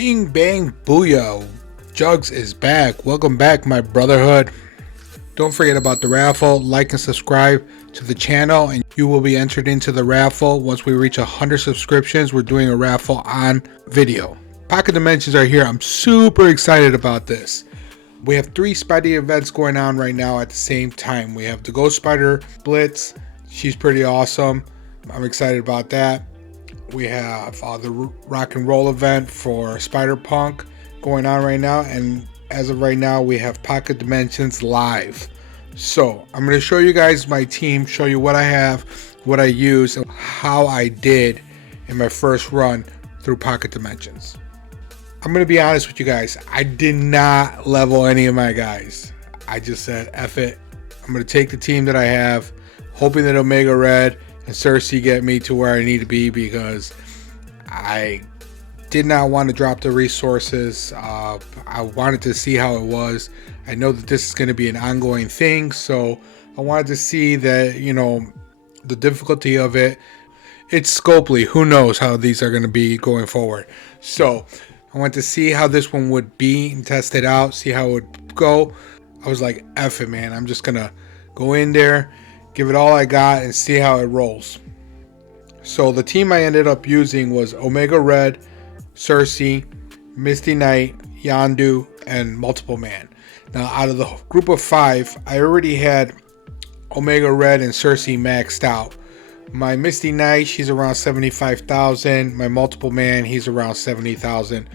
Bing bang booyah. Jugs is back. Welcome back, my brotherhood. Don't forget about the raffle. Like and subscribe to the channel and you will be entered into the raffle. Once we reach 100 subscriptions, we're doing a raffle on video. Pocket Dimensions are here. I'm super excited about this. We have 3 Spidey events going on right now at the same time. We have the Ghost Spider Blitz. She's pretty awesome. I'm excited about that. We have the rock and roll event for Spider-Punk going on right now, and as of right now we have Pocket Dimensions live. So I'm going to show you guys my team, show you what I have, what I use, and how I did in my first run through Pocket Dimensions. I'm going to be honest with you guys, I did not level any of my guys. I just said F it, I'm going to take the team that I have, hoping that Omega Red and Cersei get me to where I need to be, because I did not want to drop the resources. I wanted to see how it was. I know that this is going to be an ongoing thing, so I wanted to see that, you know, the difficulty of it. It's Scopely. Who knows how these are going to be going forward. So I wanted to see how this one would be and test it out, see how it would go. I was like, F it, man. I'm just going to go in there, give it all I got, and see how it rolls. So the team I ended up using was Omega Red, Cersei, Misty Knight, Yondu, and Multiple Man. Now, out of the group of 5, I already had Omega Red and Cersei maxed out. My Misty Knight, she's around 75,000. My Multiple Man, he's around 70,000.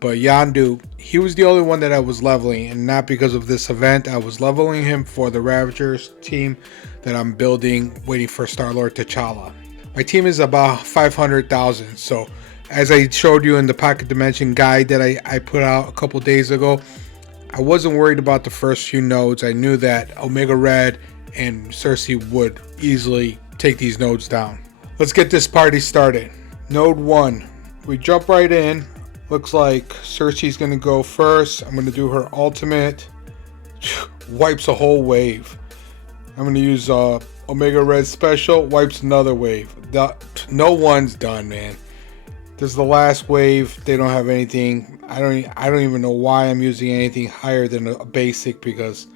But Yondu, he was the only one that I was leveling, and not because of this event. I was leveling him for the Ravagers team that I'm building, waiting for Star-Lord T'Challa. My team is about 500,000. So as I showed you in the Pocket Dimension guide that I put out a couple days ago, I wasn't worried about the first few nodes. I knew that Omega Red and Cersei would easily take these nodes down. Let's get this party started. Node 1, we jump right in. Looks like Cersei's gonna go first. I'm gonna do her ultimate. Wipes a whole wave. I'm gonna use Omega Red special. Wipes another wave. No one's done, man. This is the last wave. They don't have anything. I don't even know why I'm using anything higher than a basic, because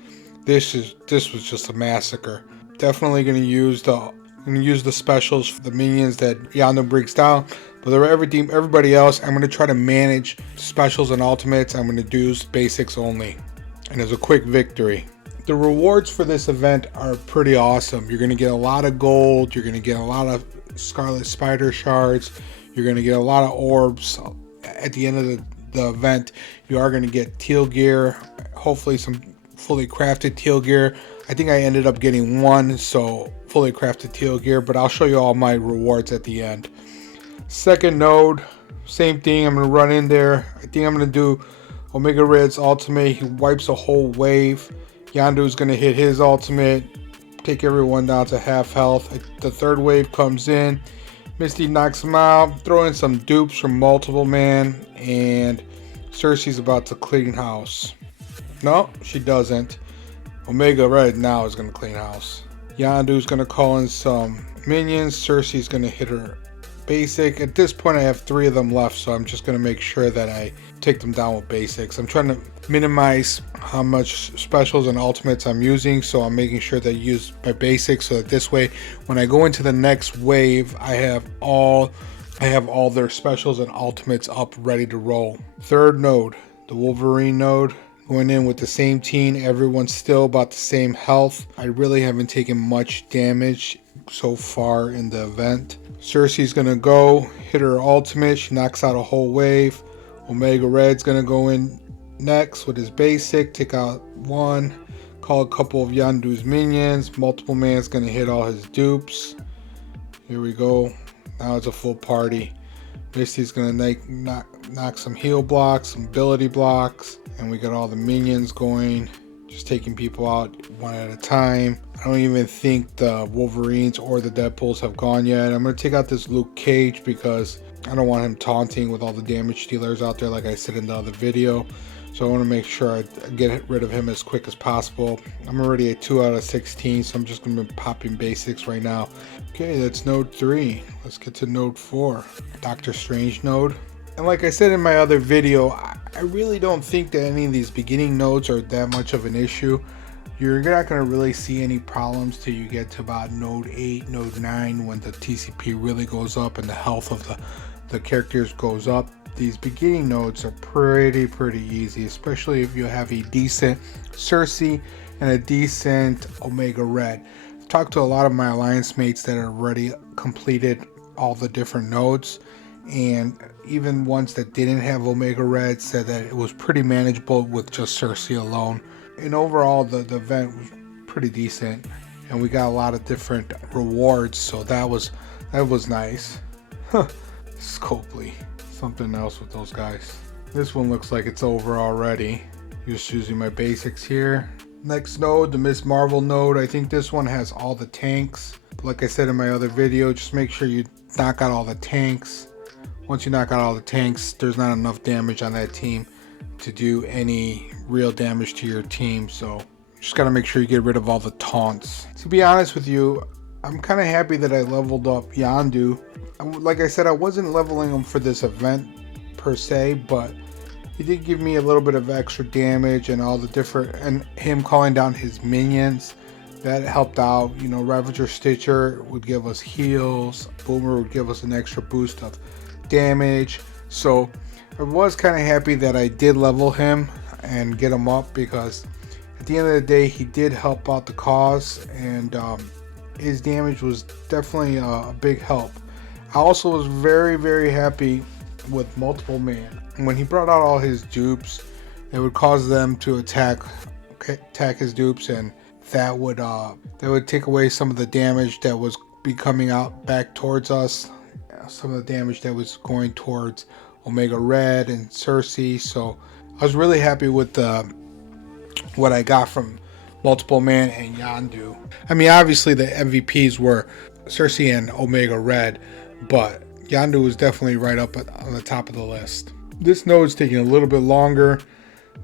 this was just a massacre. Definitely gonna use the specials for the minions that Yondu breaks down. But everybody else, I'm gonna try to manage specials and ultimates. I'm gonna do basics only, and there's a quick victory. The rewards for this event are pretty awesome. You're gonna get a lot of gold. You're gonna get a lot of Scarlet Spider shards. You're gonna get a lot of orbs. At the end of the event, you are gonna get teal gear. Hopefully some fully crafted teal gear. I think I ended up getting 1, so fully crafted teal gear, but I'll show you all my rewards at the end. Second node, same thing. I'm gonna run in there. I think I'm gonna do Omega Red's ultimate. He wipes a whole wave. Yondu's gonna hit his ultimate, take everyone down to half health. The third wave comes in. Misty knocks him out. Throw in some dupes from Multiple Man, and Cersei's about to clean house. No, she doesn't. Omega Red now is gonna clean house. Yondu's gonna call in some minions. Cersei's gonna hit her basic. At this point I have 3 of them left, so I'm just going to make sure that I take them down with basics. I'm trying to minimize how much specials and ultimates I'm using, so I'm making sure that I use my basics, so that this way when I go into the next wave I have all their specials and ultimates up ready to roll. Third node, the Wolverine node. Going in with the same team, everyone's still about the same health. I really haven't taken much damage so far in the event. Cersei's gonna go hit her ultimate. She knocks out a whole wave. Omega Red's gonna go in next with his basic, take out 1, call a couple of Yondu's minions. Multiple Man's gonna hit all his dupes. Here we go. Now it's a full party. Misty's gonna knock some heal blocks, some ability blocks, and we got all the minions going, just taking people out one at a time. I don't even think the Wolverines or the Deadpools have gone yet. I'm going to take out this Luke Cage because I don't want him taunting with all the damage dealers out there, like I said in the other video. So I want to make sure I get rid of him as quick as possible. I'm already at 2 out of 16, so I'm just going to be popping basics right now. Okay, that's node 3. Let's get to node 4. Doctor Strange node. And like I said in my other video, I really don't think that any of these beginning nodes are that much of an issue. You're not going to really see any problems till you get to about node 8, node 9, when the TCP really goes up and the health of the characters goes up. These beginning nodes are pretty easy, especially if you have a decent Cersei and a decent Omega Red. I've talked to a lot of my alliance mates that have already completed all the different nodes, and even ones that didn't have Omega Red said that it was pretty manageable with just Cersei alone. And overall the event was pretty decent, and we got a lot of different rewards, so that was nice. Scopely, something else with those guys. This one looks like it's over already. Just using my basics here. Next node, the Miss Marvel node. I think this one has all the tanks. Like I said in my other video, just make sure you knock out all the tanks. Once you knock out all the tanks, there's not enough damage on that team to do any real damage to your team, so just gotta make sure you get rid of all the taunts. To be honest with you, I'm kind of happy that I leveled up Yondu. Like I said, I wasn't leveling him for this event per se, but he did give me a little bit of extra damage and all the different, and him calling down his minions, that helped out. You know, Ravager Stitcher would give us heals, Boomer would give us an extra boost of damage. So I was kind of happy that I did level him and get him up, because at the end of the day he did help out the cause, and his damage was definitely a big help. I also was very happy with Multiple Man. When he brought out all his dupes, it would cause them to attack his dupes, and that would take away some of the damage that was coming out back towards us, some of the damage that was going towards Omega Red and Cersei. So I was really happy with what I got from Multiple Man and Yondu. I mean, obviously the MVPs were Cersei and Omega Red, but Yondu was definitely right up on the top of the list. This node is taking a little bit longer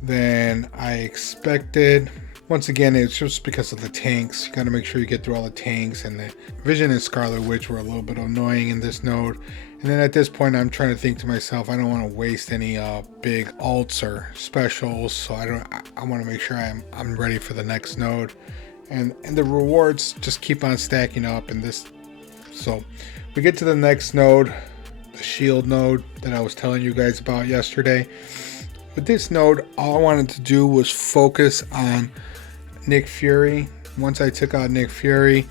than I expected. Once again, it's just because of the tanks. You gotta make sure you get through all the tanks, and the Vision and Scarlet Witch were a little bit annoying in this node. And then at this point, I'm trying to think to myself, I don't want to waste any big ults or specials, so I want to make sure I'm ready for the next node. And the rewards just keep on stacking up in this. So we get to the next node, the shield node that I was telling you guys about yesterday. With this node, all I wanted to do was focus on Nick Fury. Once I took out Nick Fury,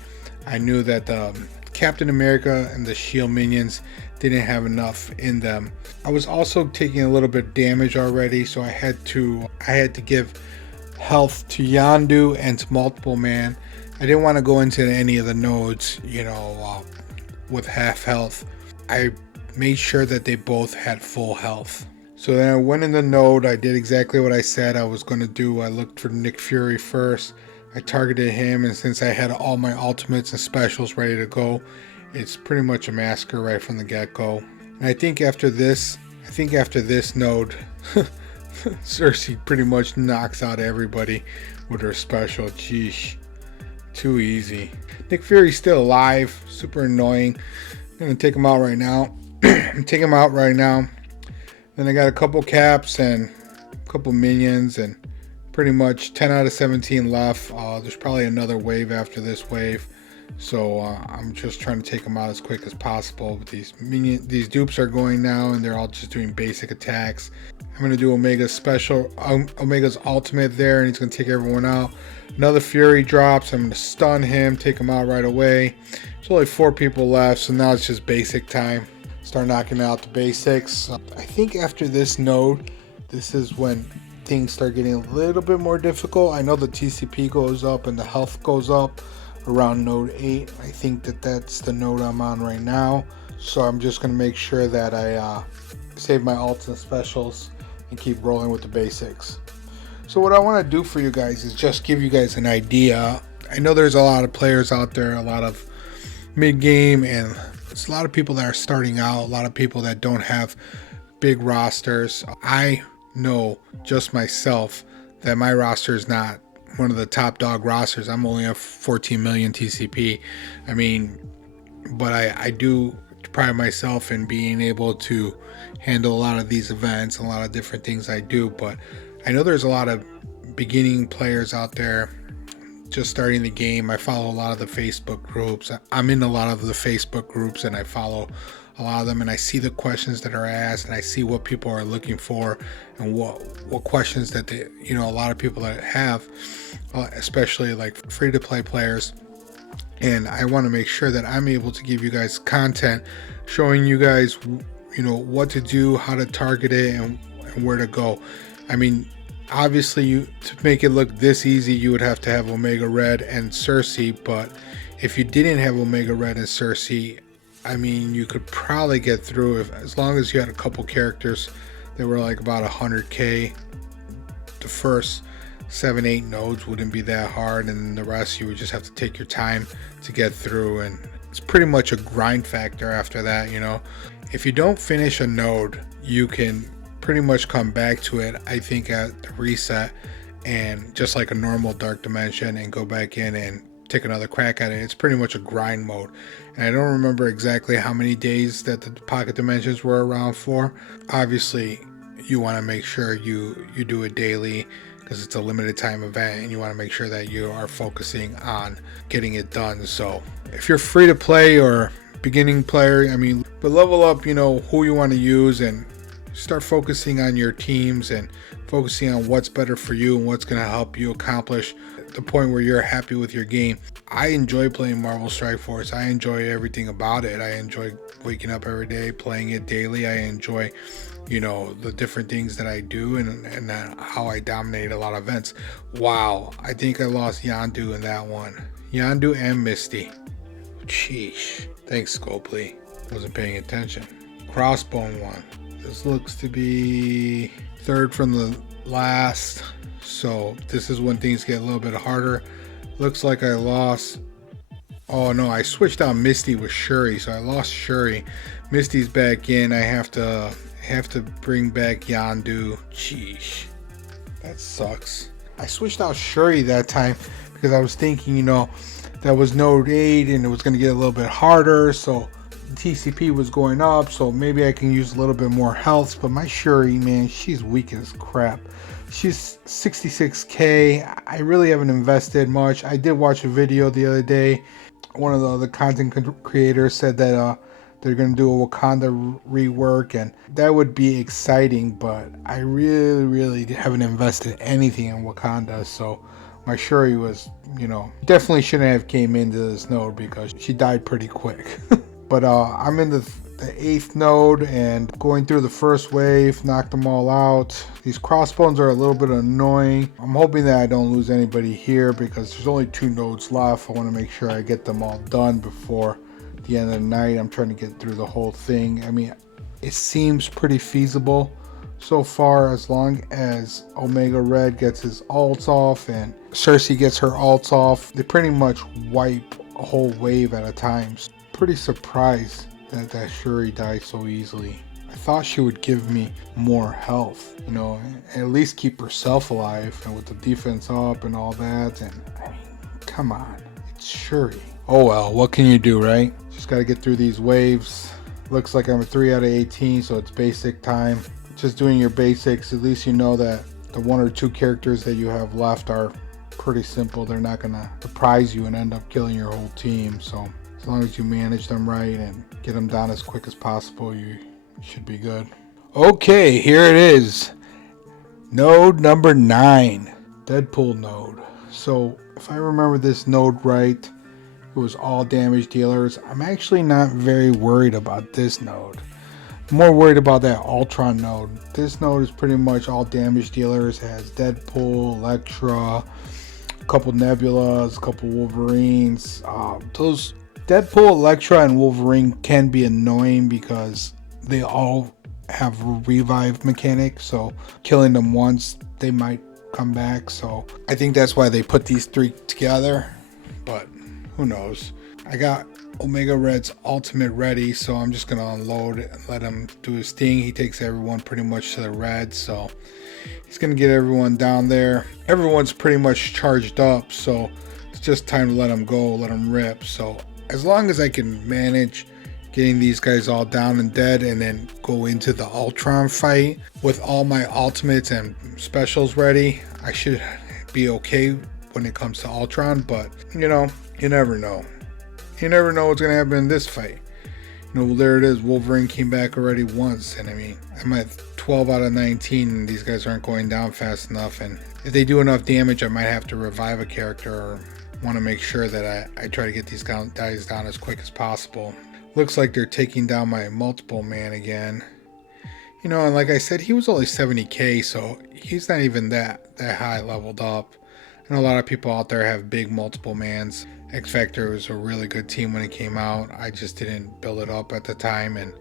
I knew that Captain America and the shield minions didn't have enough in them. I was also taking a little bit of damage already, so I had to give health to Yondu and to Multiple Man. I didn't want to go into any of the nodes, you know, with half health. I made sure that they both had full health. So then I went in the node, I did exactly what I said I was going to do. I looked for Nick Fury first, I targeted him, and since I had all my ultimates and specials ready to go, it's pretty much a massacre right from the get-go. And I think after this node, Cersei pretty much knocks out everybody with her special. Jeez, too easy. Nick Fury's still alive, super annoying. I'm going to take him out right now. I'm taking him out right now. Then I got a couple caps and a couple minions, and pretty much 10 out of 17 left. There's probably another wave after this wave, so I'm just trying to take them out as quick as possible. But these dupes are going now, and they're all just doing basic attacks. I'm going to do Omega's special, Omega's ultimate there, and he's going to take everyone out. Another Fury drops. I'm going to stun him, take him out right away. There's only 4 people left, so now it's just basic time. Start knocking out the basics. I think after this node, this is when things start getting a little bit more difficult. I know the TCP goes up and the health goes up around node 8. I think that's the node I'm on right now. So I'm just going to make sure that I save my ults and specials and keep rolling with the basics. So what I want to do for you guys is just give you guys an idea. I know there's a lot of players out there, a lot of mid-game, and it's a lot of people that are starting out, a lot of people that don't have big rosters. I know just myself that my roster is not one of the top dog rosters. I'm only at 14 million TCP. I mean, but I do pride myself in being able to handle a lot of these events and a lot of different things I do. But I know there's a lot of beginning players out there just starting the game. I follow a lot of the Facebook groups. I'm in a lot of the Facebook groups, and I follow a lot of them, and I see the questions that are asked, and I see what people are looking for, and what questions that they, a lot of people that have, especially like free to play players. And I want to make sure that I'm able to give you guys content showing you guys, what to do, how to target it, and where to go. I mean, obviously, to make it look this easy, you would have to have Omega Red and Cersei. But if you didn't have Omega Red and Cersei, I mean, you could probably get through as long as you had a couple characters that were like about 100k. The first 7-8 nodes wouldn't be that hard, and the rest you would just have to take your time to get through, and it's pretty much a grind factor after that. If you don't finish a node, you can pretty much come back to it, I think, at the reset, and just like a normal Dark Dimension, and go back in and take another crack at it. It's pretty much a grind mode, and I don't remember exactly how many days that the Pocket Dimensions were around for. Obviously, you want to make sure you do it daily, because it's a limited time event, and you want to make sure that you are focusing on getting it done. So if you're free to play or beginning player, but level up, who you want to use, and start focusing on your teams and focusing on what's better for you and what's going to help you accomplish the point where you're happy with your game. I enjoy playing Marvel Strike Force. I enjoy everything about it. I enjoy waking up every day, playing it daily. I enjoy the different things that I do, and how I dominate a lot of events. Wow, I think I lost Yondu in that one. Yondu and Misty. Sheesh. Thanks, Scopely. Wasn't paying attention. Crossbone one. This looks to be third from the last. So this is when things get a little bit harder. Looks like I lost. Oh no, I switched out Misty with Shuri, so I lost Shuri. Misty's back in. I have to bring back Yondu. Sheesh, that sucks. I switched out Shuri that time because I was thinking, that was node 8 and it was going to get a little bit harder, so TCP was going up, so maybe I can use a little bit more health. But my Shuri, man, she's weak as crap. She's 66k. I really haven't invested much. I did watch a video the other day. One of the other content creators said that they're going to do a Wakanda rework, and that would be exciting, but I really haven't invested anything in Wakanda. So my Shuri was, definitely shouldn't have came into this node because she died pretty quick. But I'm in the 8th node and going through the first wave, knocked them all out. These crossbones are a little bit annoying. I'm hoping that I don't lose anybody here because there's only 2 nodes left. I want to make sure I get them all done before the end of the night. I'm trying to get through the whole thing. It seems pretty feasible so far, as long as Omega Red gets his ults off and Cersei gets her ults off. They pretty much wipe a whole wave at a time. Pretty surprised that Shuri died so easily. I thought she would give me more health, at least keep herself alive, and with the defense up and all that. And come on, it's Shuri. Oh well, what can you do, right? Just gotta get through these waves. Looks like I'm a 3 out of 18, so it's basic time. Just doing your basics. At least you know that the 1 or 2 characters that you have left are pretty simple. They're not gonna surprise you and end up killing your whole team. So as long as you manage them right and get them down as quick as possible, you should be good. Okay, here it is. Node number 9, Deadpool node. So if I remember this node right, it was all damage dealers. I'm actually not very worried about this node. I'm more worried about that Ultron node. This node is pretty much all damage dealers. It has Deadpool, Elektra, a couple Nebulas, a couple Wolverines. Those Deadpool, Elektra, and Wolverine can be annoying because they all have a revive mechanic, so killing them once, they might come back. So I think that's why they put these 3 together, but who knows. I got Omega Red's ultimate ready, so I'm just gonna unload it and let him do his thing. He takes everyone pretty much to the red, so he's gonna get everyone down there. Everyone's pretty much charged up, so it's just time to let him go, let him rip. So as long as I can manage getting these guys all down and dead, and then go into the Ultron fight with all my ultimates and specials ready. I should be okay when it comes to Ultron, but you know, you never know. You never know what's gonna happen in this fight. You know, there it is. Wolverine came back already once, and I mean, I'm at 12 out of 19, and these guys aren't going down fast enough. And if they do enough damage, I might have to revive a character, or want to make sure that I try to get these guys down as quick as possible. Looks like they're taking down my multiple man again. You know, and like I said, he was only 70k, so he's not even that high leveled up. I know a lot of people out there have big multiple mans. X Factor was a really good team when it came out. I just didn't build it up at the time, and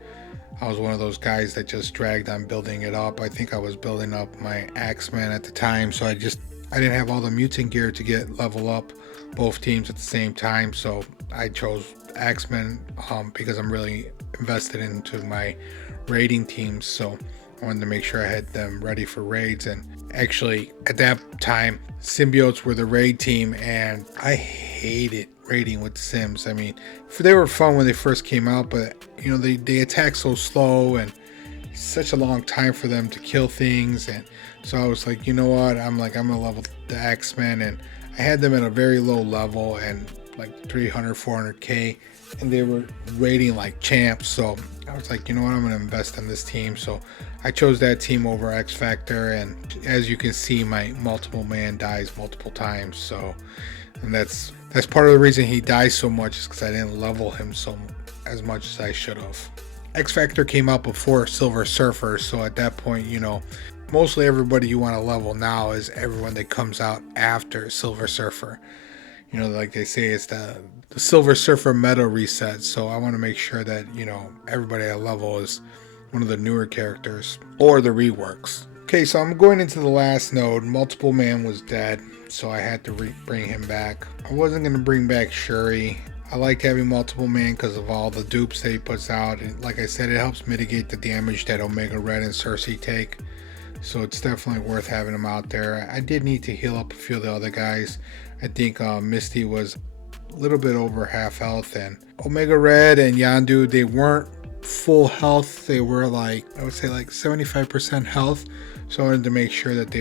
I was one of those guys that just dragged on building it up. I think I was building up my Axeman at the time, so I didn't have all the mutant gear to get level up both teams at the same time, so I chose Axeman because I'm really invested into my raiding teams, so I wanted to make sure I had them ready for raids. And actually at that time, symbiotes were the raid team, and I hated raiding with Sims. I mean, they were fun when they first came out, but you know, they attack so slow, and it's such a long time for them to kill things. And so I was like, you know what, I'm gonna level the X-Men, and I had them at a very low level and like 300 400k, and they were raiding like champs. So I was like, you know what, I'm gonna invest in this team. So I chose that team over X Factor, and as you can see, my multiple man dies multiple times. So, and that's part of the reason he dies so much, is because I didn't level him as much as I should have. X Factor came out before Silver Surfer, so at that point, you know, mostly everybody you want to level now is everyone that comes out after Silver Surfer. You know, like they say, it's the Silver Surfer meta reset. So I want to make sure that, you know, everybody at level is one of the newer characters or the reworks. Okay, so I'm going into the last node. Multiple Man was dead, so I had to bring him back. I wasn't going to bring back Shuri. I like having Multiple Man because of all the dupes that he puts out. And like I said, it helps mitigate the damage that Omega Red and Cersei take. So it's definitely worth having him out there. I did need to heal up a few of the other guys. I think Misty was a little bit over half health, and Omega Red and Yondu, they weren't full health. They were like, I would say like 75% health. So I wanted to make sure that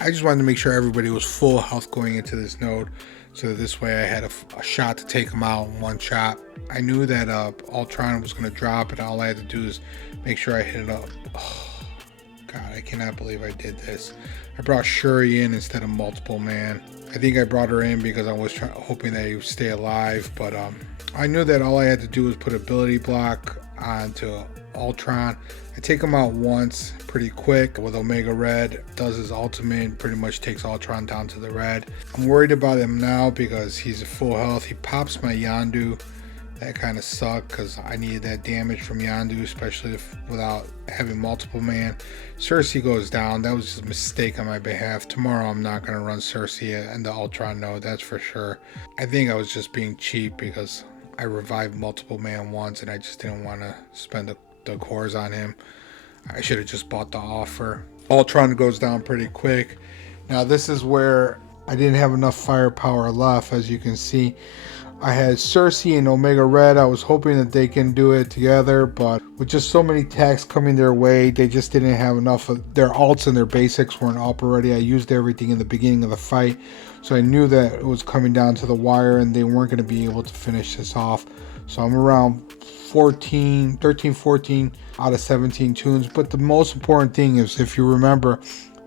I just wanted to make sure everybody was full health going into this node, so that this way I had a shot to take them out in one shot. I knew that Ultron was going to drop, and all I had to do is make sure I hit it up. Oh, God, I cannot believe I did this. I brought Shuri in instead of Multiple Man. I think I brought her in because I was hoping that he would stay alive, but I knew that all I had to do was put ability block onto Ultron. I take him out once pretty quick with Omega Red, does his ultimate, pretty much takes Ultron down to the red. I'm worried about him now because he's at full health. He pops my Yondu. That kind of sucked because I needed that damage from Yondu, especially without having Multiple Man. Cersei goes down. That was just a mistake on my behalf. Tomorrow I'm not going to run Cersei and the Ultron node, that's for sure. I think I was just being cheap because I revived Multiple Man once, and I just didn't want to spend the cores on him. I should have just bought the offer. Ultron goes down pretty quick. Now this is where I didn't have enough firepower left. As you can see, I had Cersei and Omega Red. I was hoping that they can do it together, but with just so many attacks coming their way, they just didn't have enough of their alts, and their basics weren't up already. I used everything in the beginning of the fight, so I knew that it was coming down to the wire and they weren't going to be able to finish this off. So I'm around 13, 14 out of 17 tunes. But the most important thing is, if you remember,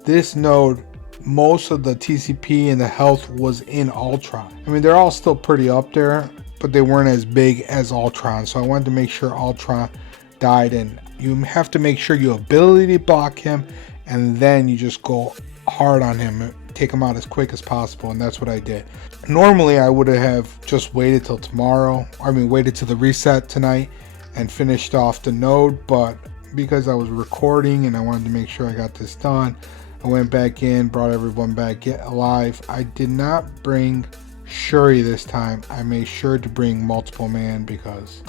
this node, most of the TCP and the health was in Ultron. I mean, they're all still pretty up there, but they weren't as big as Ultron. So I wanted to make sure Ultron died, and you have to make sure you ability block him, and then you just go hard on him, take him out as quick as possible, and that's what I did. Normally I would have just waited till tomorrow, waited till the reset tonight and finished off the node, but because I was recording and I wanted to make sure I got this done, I went back in, brought everyone back alive. I did not bring Shuri this time. I made sure to bring Multiple Man because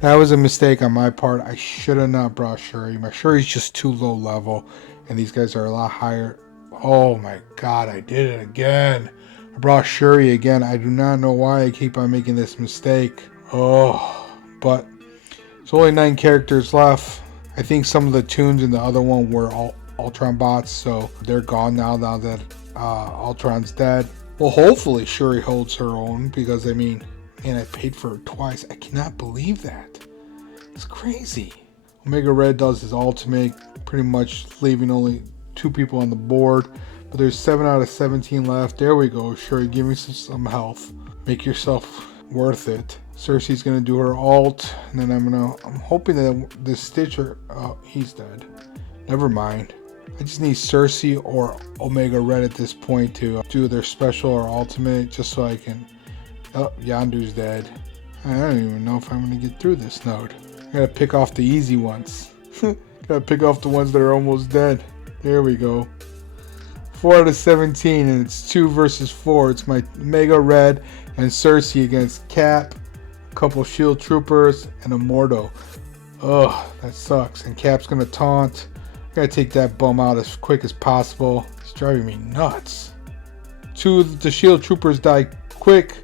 that was a mistake on my part. I should have not brought Shuri. My Shuri's just too low level, and these guys are a lot higher. Oh my God, I did it again. I brought Shuri again. I do not know why I keep on making this mistake. Oh, but There's only 9 characters left. I think some of the tunes in the other one were all Ultron bots, so they're gone now that Ultron's dead. Well, hopefully Shuri holds her own, because I mean, man, I paid for her twice. I cannot believe that. It's crazy. Omega Red does his ultimate, pretty much leaving only 2 people on the board. But there's 7 out of 17 left. There we go. Shuri, give me some health. Make yourself worth it. Cersei's gonna do her ult, and then I'm hoping that this Stitcher, oh, he's dead. Never mind. I just need Cersei or Omega Red at this point to do their special or ultimate, just so I can... Oh, Yondu's dead. I don't even know if I'm going to get through this node. I gotta pick off the easy ones. Gotta pick off the ones that are almost dead. There we go. 4 out of 17, and it's 2 versus 4. It's my Omega Red and Cersei against Cap, a couple Shield Troopers, and a Mordo. Ugh, that sucks. And Cap's going to taunt. Gotta take that bum out as quick as possible. It's driving me nuts. 2 of the Shield Troopers die quick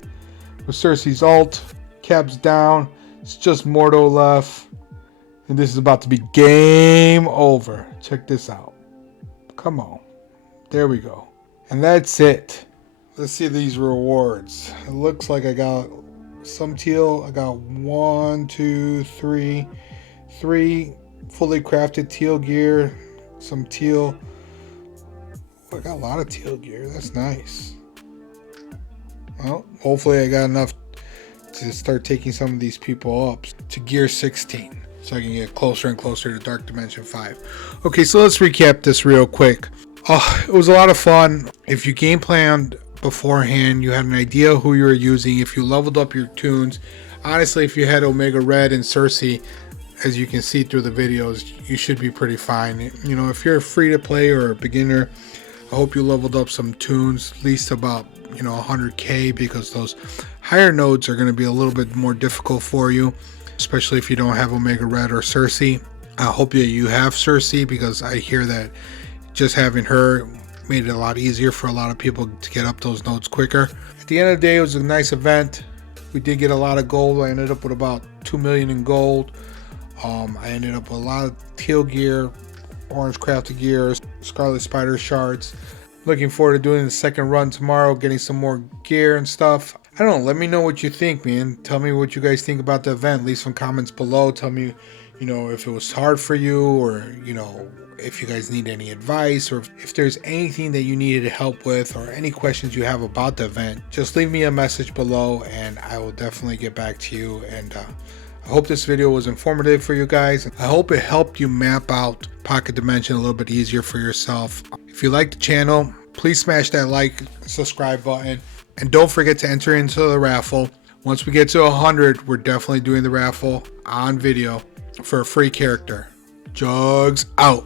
with Cersei's ult. Cap's down. It's just Mordo left. And this is about to be game over. Check this out. Come on. There we go. And that's it. Let's see these rewards. It looks like I got some teal. I got 1, 2, 3 fully crafted teal gear, some teal. I got a lot of teal gear. That's nice. Well, hopefully I got enough to start taking some of these people up to gear 16, so I can get closer and closer to Dark Dimension 5. Okay, so let's recap this real quick. It was a lot of fun. If you game planned beforehand, you had an idea who you were using, if you leveled up your tunes. Honestly, if you had Omega Red and Cersei, as you can see through the videos, you should be pretty fine. You know, if you're free to play or a beginner, I hope you leveled up some tunes, at least about, 100k, because those higher nodes are going to be a little bit more difficult for you, especially if you don't have Omega Red or Cersei. I hope that you have Cersei, because I hear that just having her made it a lot easier for a lot of people to get up those nodes quicker. At the end of the day, it was a nice event. We did get a lot of gold. I ended up with about 2 million in gold. I ended up with a lot of teal gear, orange crafted gear, Scarlet Spider shards. Looking forward to doing the second run tomorrow, getting some more gear and stuff. I don't know, let me know what you think, man. Tell me what you guys think about the event. Leave some comments below. Tell me, if it was hard for you, or, if you guys need any advice, or if there's anything that you needed help with, or any questions you have about the event. Just leave me a message below and I will definitely get back to you. And I hope this video was informative for you guys. I hope it helped you map out Pocket Dimension a little bit easier for yourself. If you like the channel, please smash that like, subscribe button, and don't forget to enter into the raffle. Once we get to 100, we're definitely doing the raffle on video for a free character. Jugs out.